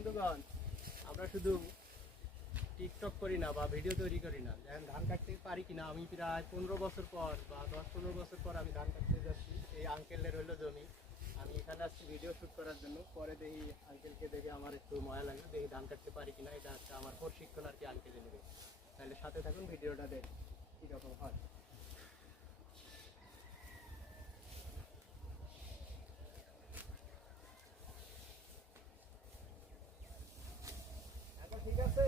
বন্ধুগণ, আমরা শুধু টিকটক করি না বা ভিডিও তৈরি করি না, দেখেন ধান কাটতে পারি কিনা। আমি প্রায় 15 বছর পর বা 10-15 বছর পর আমি ধান কাটতে যাচ্ছি। এই আঙ্কেলের হইলো জমি, আমি এখানে আসছি ভিডিও শ্যুট করার জন্য। পরে দেখি আঙ্কেলকে দেখে আমার একটু মায়া লাগলো, দেখি ধান কাটতে পারি কিনা। এটা হচ্ছে আমার প্রশিক্ষণ আর কি, আঙ্কেলে নেবে। তাহলে সাথে থাকুন, ভিডিওটা দেখ কীরকম হয়। ঠিক আছে,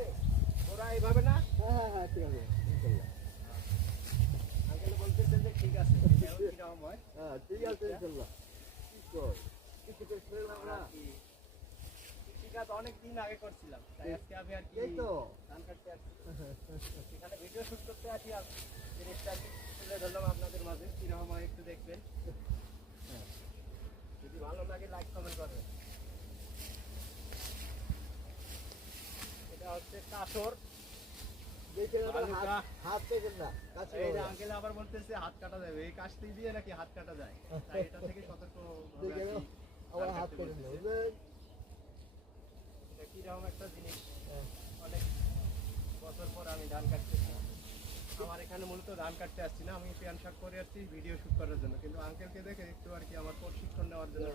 ওরা এইভাবে না? হ্যাঁ ঠিক আছে ইনশাআল্লাহ। আঙ্কেল বলতেছে যে ঠিক আছে, কিরকম হয়। হ্যাঁ ঠিক আছে ইনশাআল্লাহ। কি কর কিছু করছিলাম আমরা কৃষিকাজ অনেক দিন আগে করছিলাম, তাই আজকে আমি আর কি এই তো ধান কাটতে আসছি। এখানে ভিডিও শুট করতে আসি, আর জিনিসটা আর কি তুলে ধরলাম আপনাদের মাঝে। কিরকম হয় একটু দেখবেন, যদি ভালো লাগে লাইক কমেন্ট করবেন। এটা হচ্ছে কাঠর। হাত থেকে না কাছে এই যে আঙ্কেল আবার বলতেছে হাত কাটা যাবে, এই কাশতি দিয়ে নাকি হাত কাটা যায়, তাই এটা থেকে সতর্ক আবার হাত করে নেব। এটা কিরকম একটা জিনিস, অনেক বছর পর আমি ধান কাটতেছি। আমার এখানে মূলত ধান কাটতে আসছি না, আমি প্যান্ট শার্ট পরে আসছি ভিডিও শুট করার জন্য। কিন্তু আঙ্কেলকে দেখে একটু আর কি আমার প্রশিক্ষণ নেওয়ার জন্য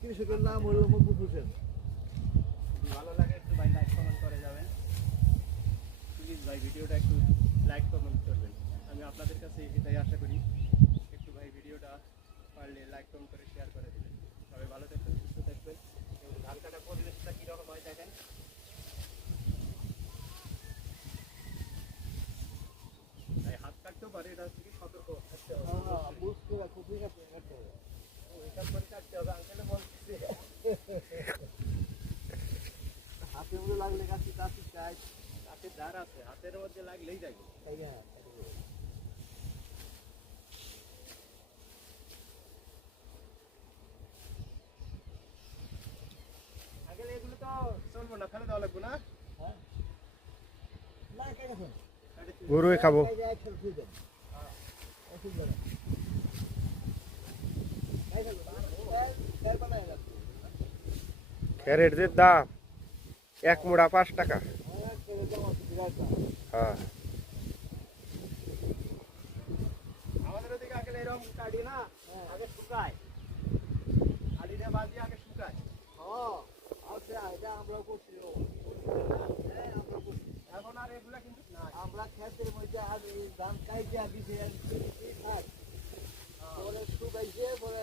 কৃষকের নাম হলো মকবুল হোসেন। যদি ভালো লাগে একটু ভাই লাইক কমেন্ট করে যাবেন, প্লিজ ভাই ভিডিওটা একটু লাইক কমেন্ট করবেন। আমি আপনাদের কাছে এটাই আশা করি, একটু ভাই ভিডিওটা পারলে লাইক কমেন্ট করে শেয়ার করে দেবেন। সবাই ভালো থাকবেন, সুস্থ থাকবেন। এবং ধান কাটা পরিবেশটা কীরকম হয় দেখেন। তাই হাত কাটতেও পারে, এটা হচ্ছে কি সতর্ক থাকতে হবে। হিসাব করে কাটতে হবে, আঙ্কেলে বলতেছে। হাতের মধ্যে লাগলে কাছে কাছে চাই হাতের ধার আছে, হাতের মধ্যে লাগলেই যাবে। আঙ্কেল এগুলো তো চলবো না, ফেলে দেওয়া লাগবে না? গরুই খাবো। খেরের যে দাম, এক মুড়া 5 টাকা। হ্যাঁ আমাদের ওদিকে আঙ্কেল এরকম কাটি না, আগে শুকায়, আলিটা বাজিয়ে আগে শুকায়। আমরা করছি এখন আর এগুলা কিন্তু না। আমরা ক্ষেতের মধ্যে ধান কাইতে দিছে পরে শুকাইছে পরে